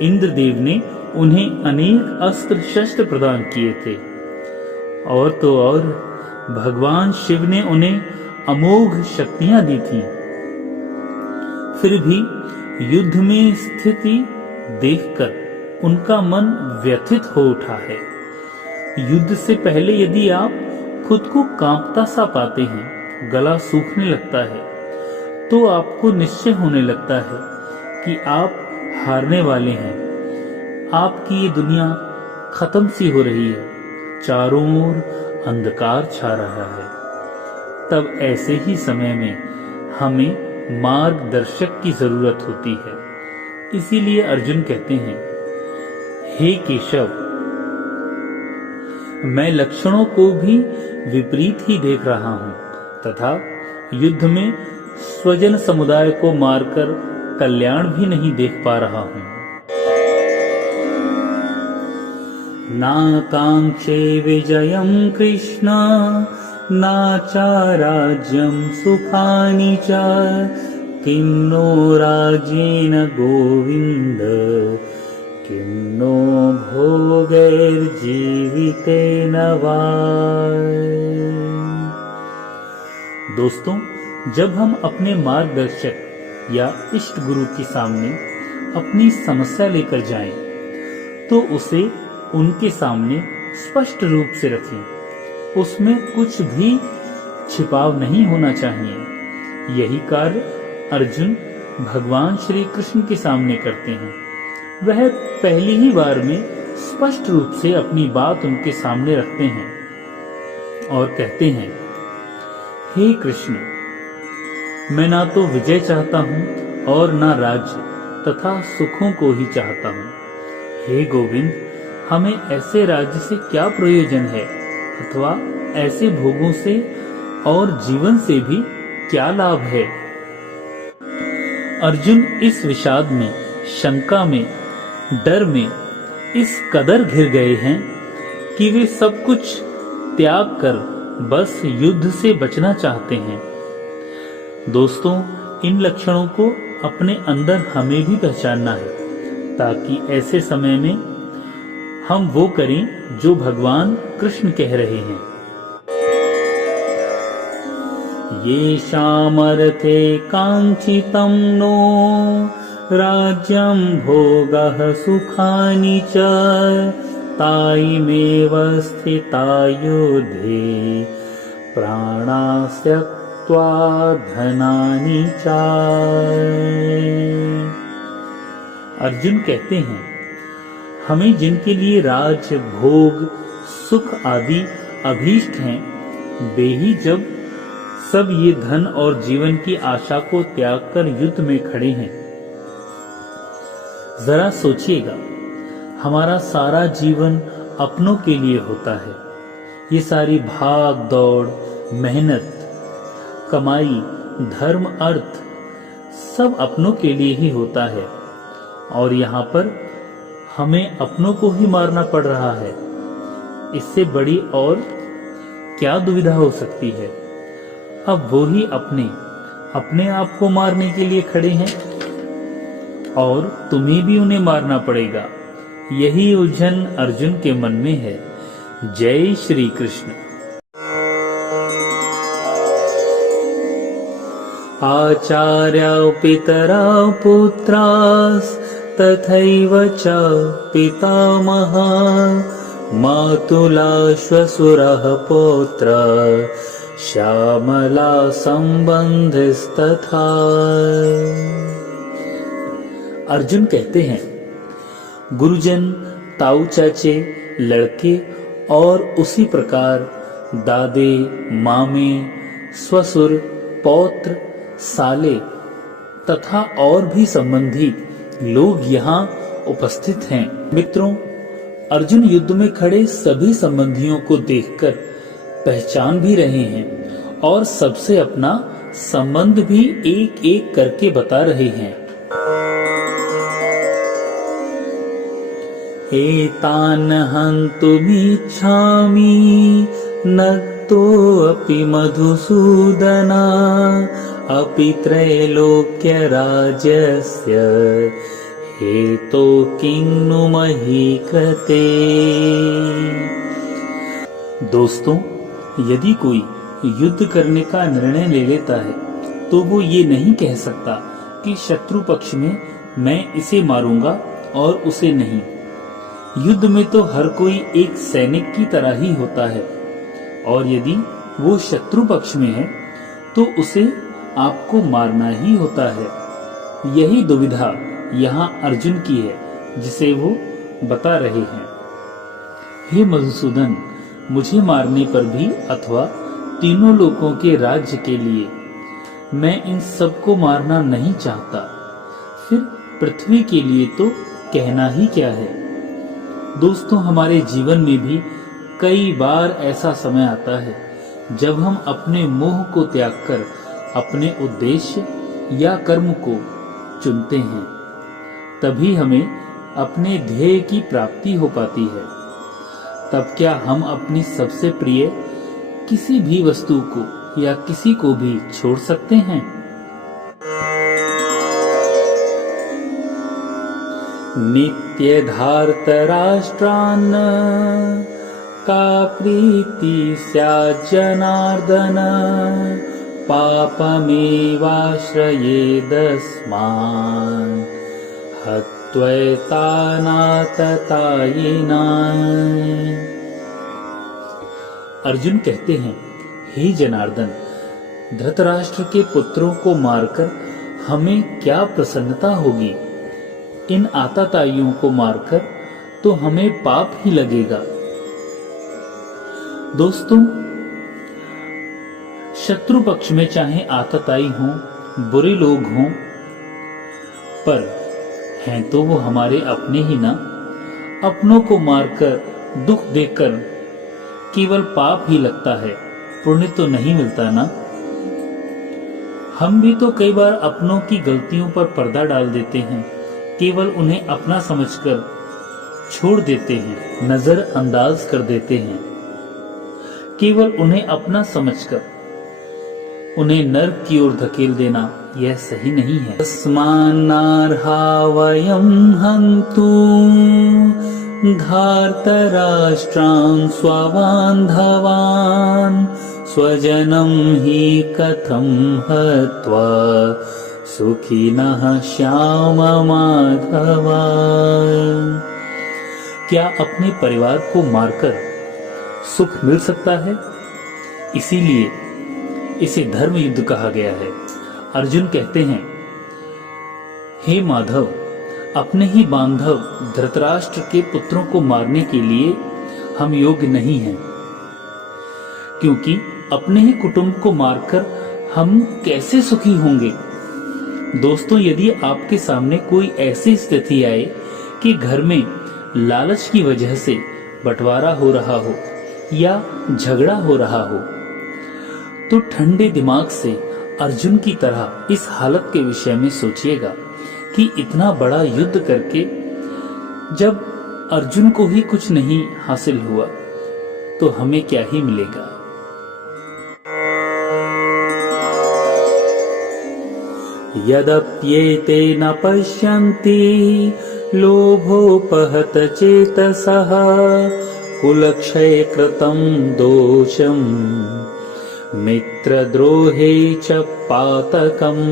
इंद्रदेव ने उन्हें अनेक अस्त्र शस्त्र प्रदान किए थे और तो और भगवान शिव ने उन्हें अमोघ शक्तियां दी थी। फिर भी युद्ध में स्थिति देखकर उनका मन व्यथित हो उठा है। युद्ध से पहले यदि आप खुद को कांपता सा पाते हैं, गला सूखने लगता है, तो आपको निश्चय होने लगता है कि आप हारने वाले हैं। आपकी ये दुनिया खत्म सी हो रही है, चारों ओर अंधकार छा रहा है। तब ऐसे ही समय में हमें मार्गदर्शक की जरूरत होती है। इसीलिए अर्जुन कहते हैं, हे केशव, मैं लक्षणों को भी विपरीत ही देख रहा हूं तथा युद्ध में स्वजन समुदाय को मारकर कल्याण भी नहीं देख पा रहा हूं। नाकांक्षे विजयं कृष्ण नाचा राज्यं सुखानि च किं नो राज्येन गोविन्द किं नो भोगैर्जीवितेन वा। दोस्तों, जब हम अपने मार्गदर्शक या इष्ट गुरु के सामने अपनी समस्या लेकर जाएं, तो उसे उनके सामने स्पष्ट रूप से रखें। उसमें कुछ भी छिपाव नहीं होना चाहिए। यही कार्य अर्जुन भगवान श्री कृष्ण के सामने करते हैं। वह पहली ही बार में स्पष्ट रूप से अपनी बात उनके सामने रखते हैं और कहते हैं, हे कृष्ण, मैं ना तो विजय चाहता हूं और ना राज्य तथा सुखों को ही चाहता हूं। हे गोविंद, हमें ऐसे राज्य से क्या प्रयोजन है अथवा ऐसे भोगों से और जीवन से भी क्या लाभ है। अर्जुन इस विषाद में, शंका में, डर में इस कदर घिर गए हैं कि वे सब कुछ त्याग कर बस युद्ध से बचना चाहते हैं। दोस्तों, इन लक्षणों को अपने अंदर हमें भी पहचानना है, ताकि ऐसे समय में हम वो करें जो भगवान कृष्ण कह रहे हैं। ये शामर्थे कांक्षितं नो राज्यं भोगः सुखानि च ताइमेव स्थिता युद्धे प्राणास्य धनानि च। अर्जुन कहते हैं, हमें जिनके लिए राज्य, भोग, सुख आदि अभीष्ट हैं, वे ही जब सब ये धन और जीवन की आशा को त्याग कर युद्ध में खड़े हैं। जरा सोचिएगा, हमारा सारा जीवन अपनों के लिए होता है। ये सारी भाग दौड़, मेहनत, कमाई, धर्म, अर्थ सब अपनों के लिए ही होता है और यहाँ पर हमें अपनों को ही मारना पड़ रहा है। इससे बड़ी और क्या दुविधा हो सकती है। अब वो ही अपने आप को मारने के लिए खड़े हैं और तुम्हें भी उन्हें मारना पड़ेगा। यही उलझन अर्जुन के मन में है। जय श्री कृष्ण। आचार्याः पितरः पुत्रास् तथैव च पितामहः मातुला श्वशुरः पौत्रः श्यामला संबंधिस्तथा। अर्जुन कहते हैं, गुरुजन, ताऊ चाचे, लड़के और उसी प्रकार दादे, मामे, ससुर, पौत्र, साले तथा और भी संबंधी लोग यहाँ उपस्थित हैं। मित्रों, अर्जुन युद्ध में खड़े सभी संबंधियों को देखकर पहचान भी रहे हैं और सबसे अपना संबंध भी एक एक करके बता रहे हैं। एतान हन्तुमिच्छामि नक्तोऽपि मधुसूदना अपि त्रैलोक्यराज्यस्य हेतो किं नु मही कृते। दोस्तों, यदि कोई युद्ध करने का निर्णय ले लेता है तो वो ये नहीं कह सकता कि शत्रु पक्ष में मैं इसे मारूंगा और उसे नहीं। युद्ध में तो हर कोई एक सैनिक की तरह ही होता है और यदि वो शत्रु पक्ष में है तो उसे आपको मारना ही होता है। यही दुविधा यहाँ अर्जुन की है जिसे वो बता रहे हैं। हे मधुसूदन, मुझे मारने पर भी अथवा तीनों लोकों के राज्य के लिए मैं इन सबको मारना नहीं चाहता। फिर पृथ्वी के लिए तो कहना ही क्या है। दोस्तों, हमारे जीवन में भी कई बार ऐसा समय आता है जब हम अपने मोह को त्याग कर अपने उद्देश्य या कर्म को चुनते हैं, तभी हमें अपने ध्येय की प्राप्ति हो पाती है। तब क्या हम अपनी सबसे प्रिय किसी भी वस्तु को या किसी को भी छोड़ सकते हैं? नित्यधार्तराष्ट्रान् का प्रीति स्यात् जनार्दन पापमेवाश्रयेदस्मान् हत्वैतानाततायिनान्। अर्जुन कहते हैं, हे जनार्दन, धृतराष्ट्र के पुत्रों को मारकर हमें क्या प्रसन्नता होगी? इन आताताइयों को मारकर तो हमें पाप ही लगेगा। दोस्तों, शत्रु पक्ष में चाहे आताताई हों, बुरे लोग हों, पर हैं तो वो हमारे अपने ही ना। अपनों को मारकर दुख देकर केवल पाप ही लगता है, पुण्य तो नहीं मिलता ना। हम भी तो कई बार अपनों की गलतियों पर पर्दा डाल देते हैं, केवल उन्हें अपना समझकर छोड़ देते हैं, नजरअंदाज कर देते हैं। केवल उन्हें अपना समझकर उन्हें नर्क की ओर धकेल देना यह सही नहीं है। तस्मान्नार्हा वयं हन्तुं धार्तराष्ट्रान् स्वबान्धवान् स्वजनं हि कथं हत्वा सुखिनः श्याम माधव। क्या अपने परिवार को मारकर सुख मिल सकता है? इसीलिए इसे धर्म युद्ध कहा गया है। अर्जुन कहते हैं, हे माधव, अपने ही बांधव धृतराष्ट्र के पुत्रों को मारने के लिए हम योग्य नहीं हैं, क्योंकि अपने ही कुटुंब को मारकर हम कैसे सुखी होंगे। दोस्तों, यदि आपके सामने कोई ऐसी स्थिति आए कि घर में लालच की वजह से बंटवारा हो रहा हो या झगड़ा हो रहा हो, तो ठंडे दिमाग से अर्जुन की तरह इस हालत के विषय में सोचिएगा कि इतना बड़ा युद्ध करके जब अर्जुन को ही कुछ नहीं हासिल हुआ तो हमें क्या ही मिलेगा। यद्यप्येते न पश्यन्ति लोभोपहत चेतसः कुलक्षय कृतं दोषं मित्रद्रोहे च पातकम्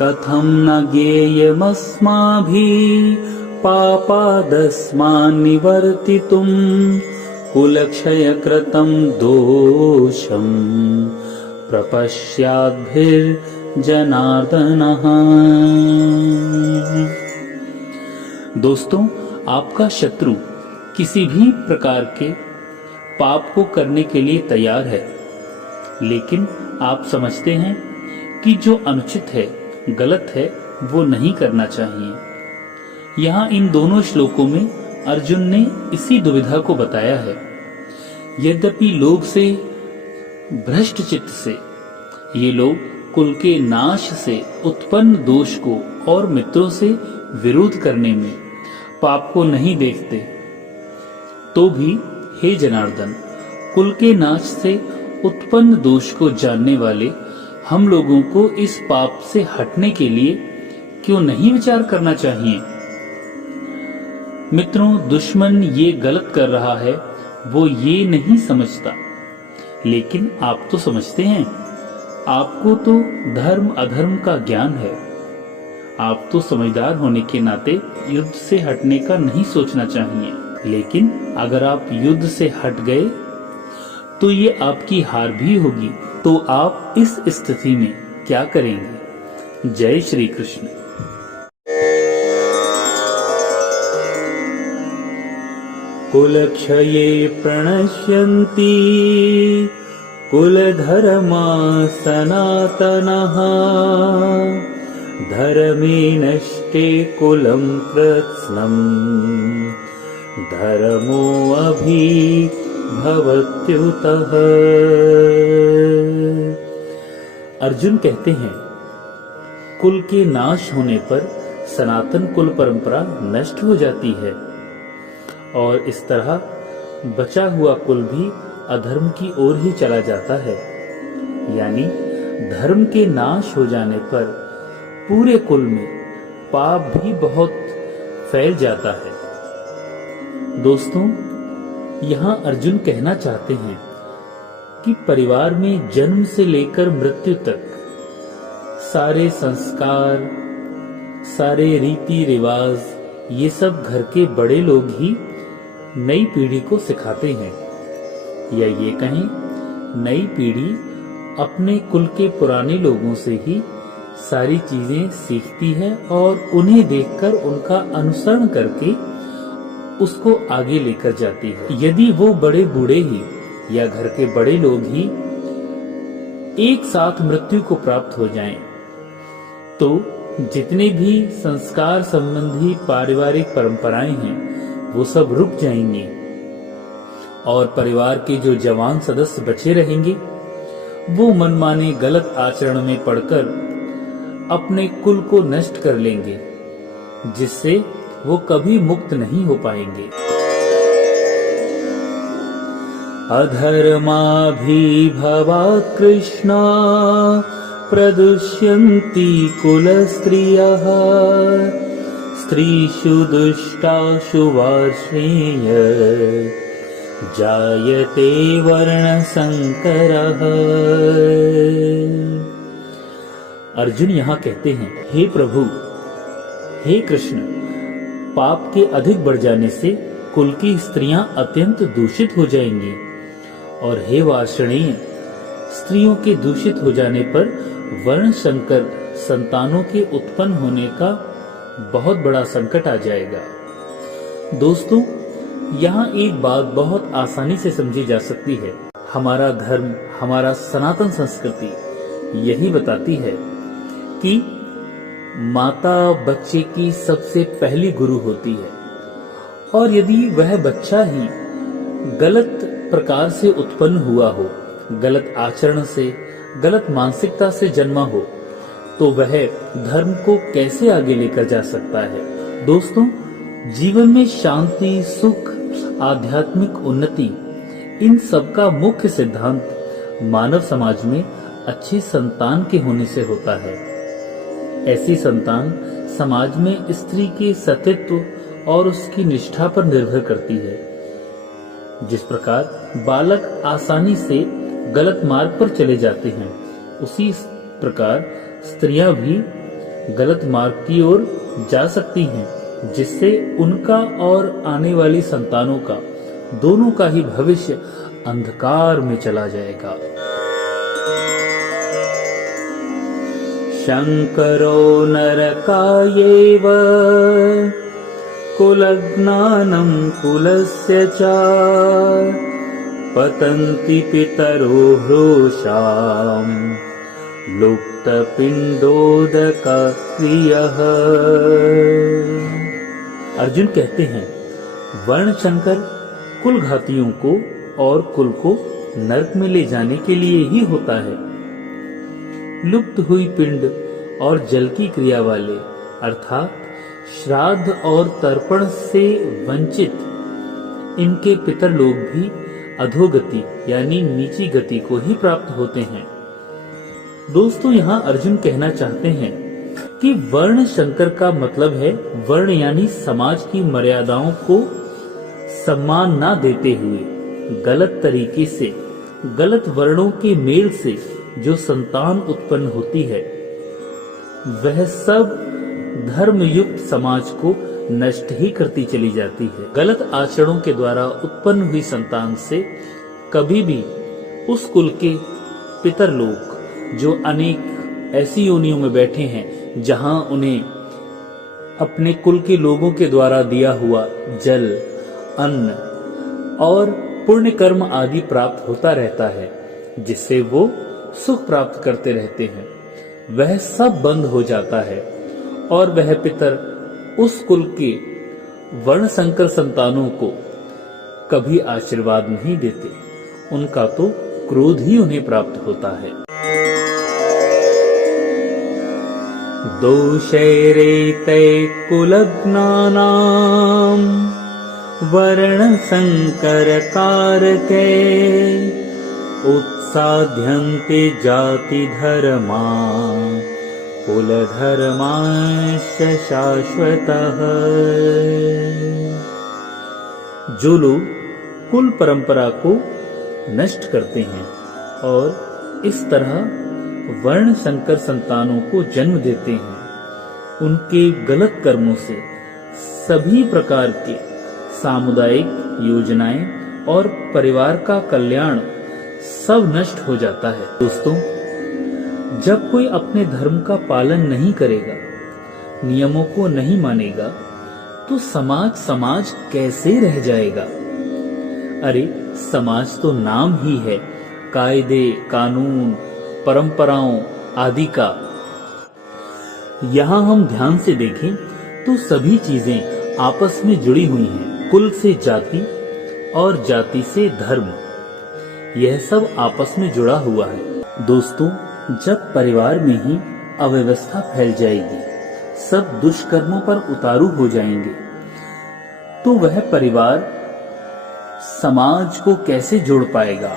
कथं न ज्ञेयमस्माभिः पापादस्मान् निवर्तितुं कुलक्षय कृतं दोषं प्रपश्याद्भिर्जनार्दनः। दोस्तों, आपका शत्रु किसी भी प्रकार के पाप को करने के लिए तैयार है, लेकिन आप समझते हैं कि जो अनुचित है, गलत है, वो नहीं करना चाहिए। यहाँ इन दोनों श्लोकों में अर्जुन ने इसी दुविधा को बताया है। यद्यपि लोभ से, भ्रष्ट चित्त से ये लोग कुल के नाश से उत्पन्न दोष को और मित्रों से विरोध करने में पाप को नहीं देखते, तो भी हे जनार्दन, कुल के नाश से उत्पन्न दोष को जानने वाले हम लोगों को इस पाप से हटने के लिए क्यों नहीं विचार करना चाहिए? मित्रों, दुश्मन ये गलत कर रहा है वो ये नहीं समझता, लेकिन आप तो समझते हैं। आपको तो धर्म अधर्म का ज्ञान है। आप तो समझदार होने के नाते युद्ध से हटने का नहीं सोचना चाहिए। लेकिन अगर आप युद्ध से हट गए तो ये आपकी हार भी होगी। तो आप इस स्थिति में क्या करेंगे? जय श्री कृष्ण। कुलक्षये प्रणश्यन्ति कुलधर्मा सनातनः धर्मे नष्टे कुलं कृत्स्नम् धर्मो अभिभवत्युतः। अर्जुन कहते हैं, कुल के नाश होने पर सनातन कुल परंपरा नष्ट हो जाती है और इस तरह बचा हुआ कुल भी अधर्म की ओर ही चला जाता है। यानी धर्म के नाश हो जाने पर पूरे कुल में पाप भी बहुत फैल जाता है। दोस्तों, यहाँ अर्जुन कहना चाहते हैं कि परिवार में जन्म से लेकर मृत्यु तक सारे संस्कार, सारे रीति रिवाज, ये सब घर के बड़े लोग ही नई पीढ़ी को सिखाते हैं, या ये कहें नई पीढ़ी अपने कुल के पुराने लोगों से ही सारी चीजें सीखती है और उन्हें देखकर उनका अनुसरण करके उसको आगे लेकर जाती है। यदि वो बड़े बूढ़े ही या घर के बड़े लोग ही एक साथ मृत्यु को प्राप्त हो जाएं, तो जितने भी संस्कार संबंधी पारिवारिक परंपराएं हैं वो सब रुक जाएंगी और परिवार के जो जवान सदस्य बचे रहेंगे वो मनमाने गलत आचरण में पड़कर अपने कुल को नष्ट कर लेंगे, जिससे वो कभी मुक्त नहीं हो पाएंगे। अधर्माभिभवात् कृष्णा प्रदुष्यन्ति कुलस्त्रियः स्त्रीषु दुष्टाषु वार्ष्णेय जायते वर्णसंकरः। अर्जुन यहाँ कहते हैं, हे प्रभु, हे कृष्ण, पाप के अधिक बढ़ जाने से कुल की स्त्रियां अत्यंत दूषित हो जाएंगी और हे वार्ष्णेय, स्त्रियों के दूषित हो जाने पर वर्ण संकर संतानों के उत्पन्न होने का बहुत बड़ा संकट आ जाएगा। दोस्तों, यहाँ एक बात बहुत आसानी से समझी जा सकती है। हमारा धर्म, हमारा सनातन संस्कृति यही बताती है कि माता बच्चे की सबसे पहली गुरु होती है और यदि वह बच्चा ही गलत प्रकार से उत्पन्न हुआ हो, गलत आचरण से, गलत मानसिकता से जन्मा हो, तो वह धर्म को कैसे आगे लेकर जा सकता है? दोस्तों, जीवन में शांति, सुख, आध्यात्मिक उन्नति, इन सब का मुख्य सिद्धांत मानव समाज में अच्छी संतान के होने से होता है। ऐसी संतान समाज में स्त्री के सतीत्व और उसकी निष्ठा पर निर्भर करती है। जिस प्रकार बालक आसानी से गलत मार्ग पर चले जाते हैं, उसी प्रकार स्त्रियां भी गलत मार्ग की ओर जा सकती हैं, जिससे उनका और आने वाली संतानों का, दोनों का ही भविष्य अंधकार में चला जाएगा। शंकरो नरकायेव कुलज्ञानं कुलस्य च पतन्ति पितरो हृषाम् लुप्तपिण्डोदकक्रियः। अर्जुन कहते हैं, वर्णशंकर कुलघातियों को और कुल को नरक में ले जाने के लिए ही होता है। लुप्त हुई पिंड और जल की क्रिया वाले अर्थात श्राद्ध और तर्पण से वंचित इनके पितर लोग भी अधोगति यानी नीची गति को ही प्राप्त होते हैं। दोस्तों, यहाँ अर्जुन कहना चाहते हैं कि वर्ण शंकर का मतलब है वर्ण यानी समाज की मर्यादाओं को सम्मान ना देते हुए गलत तरीके से, गलत वर्णों के मेल से जो संतान उत्पन्न होती है, वह सब धर्मयुक्त समाज को नष्ट ही करती चली जाती है। गलत आचरणों के द्वारा उत्पन्न हुई संतान से कभी भी उस कुल के पितर लोग जो अनेक ऐसी योनियों में बैठे हैं जहां उन्हें अपने कुल के लोगों के द्वारा दिया हुआ जल, अन्न और पुण्य कर्म आदि प्राप्त होता रहता है, जिससे वो सुख प्राप्त करते रहते हैं, वह सब बंद हो जाता है और वह पितर उस कुल के वर्ण संकर संतानों को कभी आशीर्वाद नहीं देते। उनका तो क्रोध ही उन्हें प्राप्त होता है। दोषैरेतै कुलज्ञानाम् वर्ण संकर कारकै उत्साध्यन्ते जाति धर्मा कुलधर्माश्च शाश्वतः। जो लोग कुल परंपरा को नष्ट करते हैं और इस तरह वर्ण संकर संतानों को जन्म देते हैं, उनके गलत कर्मों से सभी प्रकार के सामुदायिक योजनाएं और परिवार का कल्याण सब नष्ट हो जाता है। दोस्तों, जब कोई अपने धर्म का पालन नहीं करेगा, नियमों को नहीं मानेगा, तो समाज कैसे रह जाएगा? अरे, समाज तो नाम ही है कायदे, कानून, परंपराओं आदि का। यहाँ हम ध्यान से देखें तो सभी चीजें आपस में जुड़ी हुई हैं। कुल से जाति और जाति से धर्म, यह सब आपस में जुड़ा हुआ है। दोस्तों, जब परिवार में ही अव्यवस्था फैल जाएगी, सब दुष्कर्मों पर उतारू हो जाएंगे, तो वह परिवार समाज को कैसे जोड़ पाएगा?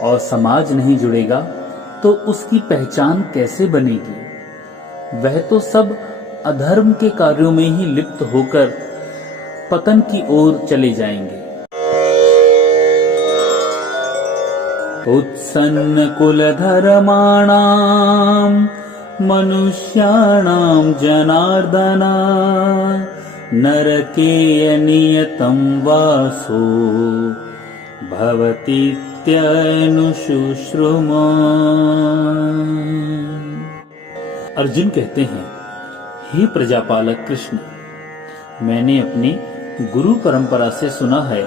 और समाज नहीं जुड़ेगा तो उसकी पहचान कैसे बनेगी? वह तो सब अधर्म के कार्यों में ही लिप्त होकर पतन की ओर चले जाएंगे। उत्सन्न कुलधर्माणाम् मनुष्याणाम् जनार्दन नरके नियतं वासो भवतीत्यनुशुश्रुमा। अर्जुन कहते हैं, हे प्रजापालक कृष्ण, मैंने अपने गुरु परंपरा से सुना है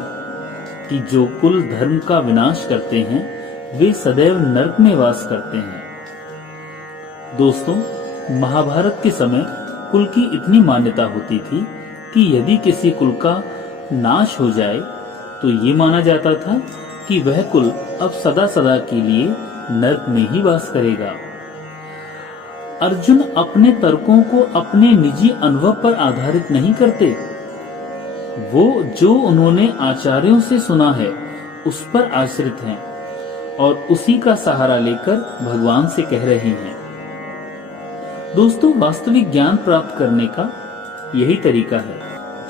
कि जो कुल धर्म का विनाश करते हैं वे सदैव नरक में वास करते हैं। दोस्तों, महाभारत के समय कुल की इतनी मान्यता होती थी कि यदि किसी कुल का नाश हो जाए तो ये माना जाता था कि वह कुल अब सदा सदा के लिए नरक में ही वास करेगा। अर्जुन अपने तर्कों को अपने निजी अनुभव पर आधारित नहीं करते, वो जो उन्होंने आचार्यों से सुना है उस पर आश्रित हैं और उसी का सहारा लेकर भगवान से कह रहे हैं। दोस्तों, वास्तविक ज्ञान प्राप्त करने का यही तरीका है।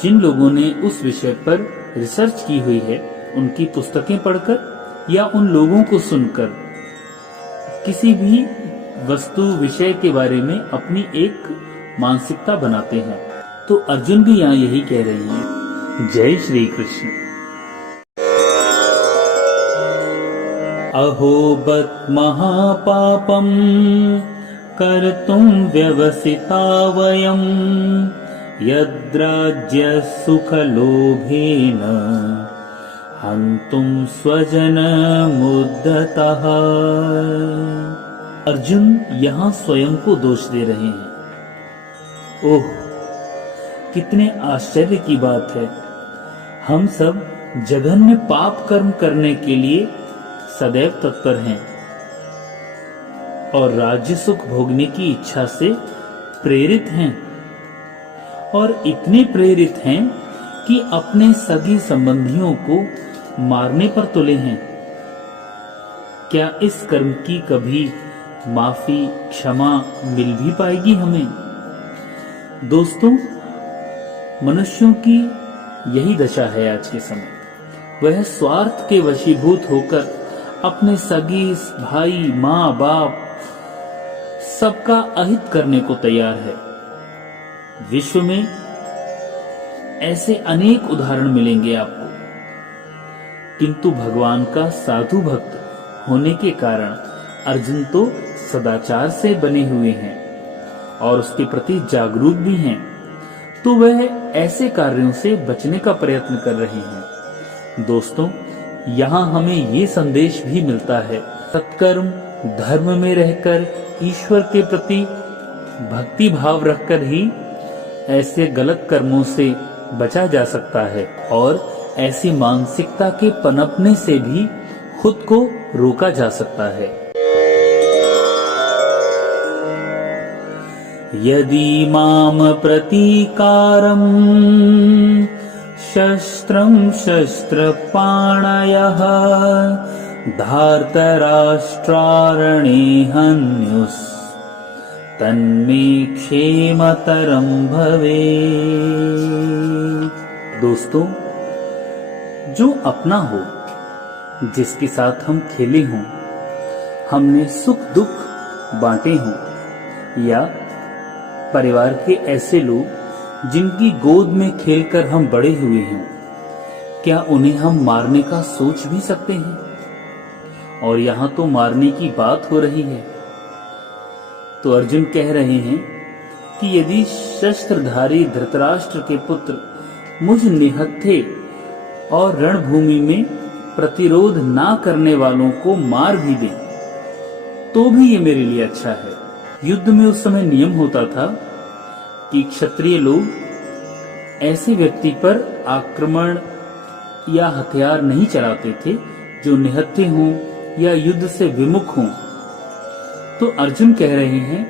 जिन लोगों ने उस विषय पर रिसर्च की हुई है, उनकी पुस्तकें पढ़कर या उन लोगों को सुनकर किसी भी वस्तु विषय के बारे में अपनी एक मानसिकता बनाते हैं। तो अर्जुन भी यहाँ यही कह रही है। जय श्री कृष्ण। अहो बत महापापम कर्तुम व्यवसिता वयम यद्राज्य सुख लोभेन हन्तुं स्वजनमुद्धतः। अर्जुन यहाँ स्वयं को दोष दे रहे हैं। ओह, कितने आश्चर्य की बात है। हम सब जघन्य पाप कर्म करने के लिए सदैव तत्पर हैं और राज्य सुख भोगने की इच्छा से प्रेरित हैं, और इतने प्रेरित हैं कि अपने सगी संबंधियों को मारने पर तुले हैं। क्या इस कर्म की कभी माफी, क्षमा मिल भी पाएगी हमें? दोस्तों, मनुष्यों की यही दशा है आज के समय। वह स्वार्थ के वशीभूत होकर अपने सगी भाई, माँ बाप सबका अहित करने को तैयार है। विश्व में ऐसे अनेक उदाहरण मिलेंगे आपको, किंतु भगवान का साधु भक्त होने के कारण अर्जुन तो सदाचार से बने हुए हैं और उसके प्रति जागरूक भी हैं, तो वह ऐसे कार्यों से बचने का प्रयत्न कर रहे हैं। दोस्तों, यहाँ हमें ये संदेश भी मिलता है, सत्कर्म धर्म में रहकर ईश्वर के प्रति भक्ति भाव रखकर ही ऐसे गलत कर्मों से बचा जा सकता है और ऐसी मानसिकता के पनपने से भी खुद को रोका जा सकता है। यदि माम प्रतीकारम शस्त्रम शस्त्रपाणयः धार्तराष्ट्रारणे हन्युस् तन्मे क्षेमतरम भवेत्। दोस्तों, जो अपना हो, जिसके साथ हम खेले हों, हमने सुख दुख बांटे हों, या परिवार के ऐसे लोग जिनकी गोद में खेलकर हम बड़े हुए हैं, क्या उन्हें हम मारने का सोच भी सकते हैं? और यहाँ तो मारने की बात हो रही है। तो अर्जुन कह रहे हैं कि यदि शस्त्रधारी धृतराष्ट्र के पुत्र मुझ निहत्थे और रणभूमि में प्रतिरोध ना करने वालों को मार भी दें, तो भी ये मेरे लिए अच्छा है। युद्ध में उस समय नियम होता था कि क्षत्रिय लोग ऐसे व्यक्ति पर आक्रमण या हथियार नहीं चलाते थे जो निहत्थे हों या युद्ध से विमुख हों। तो अर्जुन कह रहे हैं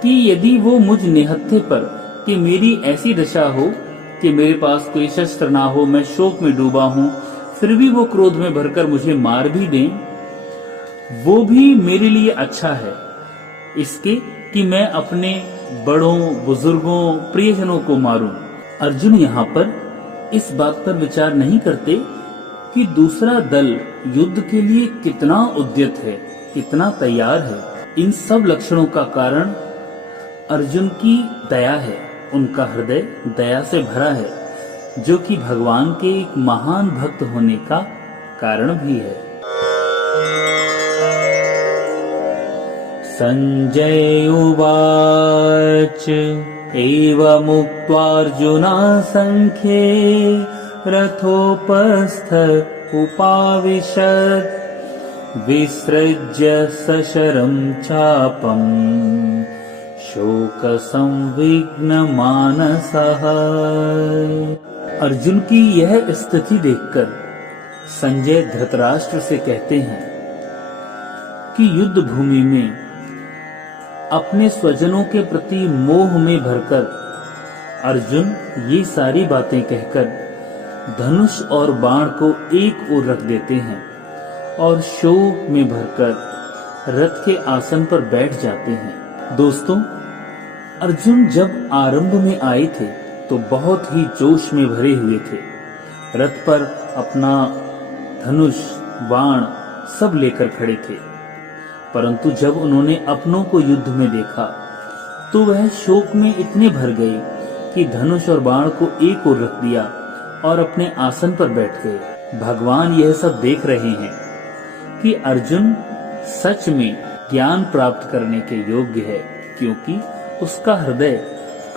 कि यदि वो मुझ निहत्थे पर कि मेरी ऐसी दशा हो कि मेरे पास कोई शस्त्र ना हो, मैं शोक में डूबा हूं, फिर भी वो क्रोध में भरकर मुझे मार भी दें, वो भी मेरे लिए अच्छा है इसके कि मैं अपने बड़ों, बुजुर्गों, प्रियजनों को मारूं। अर्जुन यहाँ पर इस बात पर विचार नहीं करते कि दूसरा दल युद्ध के लिए कितना उद्यत है, कितना तैयार है। इन सब लक्षणों का कारण अर्जुन की दया है। उनका हृदय दया से भरा है, जो कि भगवान के एक महान भक्त होने का कारण भी है। संजय उवाच एवमुक्त्वार्जुना संख्ये रथोपस्थ उपाविशत् विसृज्य सशरं चापं शोकसंविघ्नमानसः। अर्जुन की यह स्थिति देखकर संजय धृतराष्ट्र से कहते हैं कि युद्ध भूमि में अपने स्वजनों के प्रति मोह में भरकर अर्जुन ये सारी बातें कहकर धनुष और बाण को एक ओर रख देते हैं और शोक में भरकर रथ के आसन पर बैठ जाते हैं। दोस्तों, अर्जुन जब आरंभ में आए थे तो बहुत ही जोश में भरे हुए थे। रथ पर अपना धनुष, बाण सब लेकर खड़े थे, परंतु जब उन्होंने अपनों को युद्ध में देखा तो वह शोक में इतने भर गए कि धनुष और बाण को एक ओर रख दिया और अपने आसन पर बैठ गए। भगवान यह सब देख रहे हैं कि अर्जुन सच में ज्ञान प्राप्त करने के योग्य है, क्योंकि उसका हृदय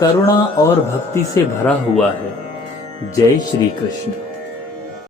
करुणा और भक्ति से भरा हुआ है। जय श्री कृष्ण।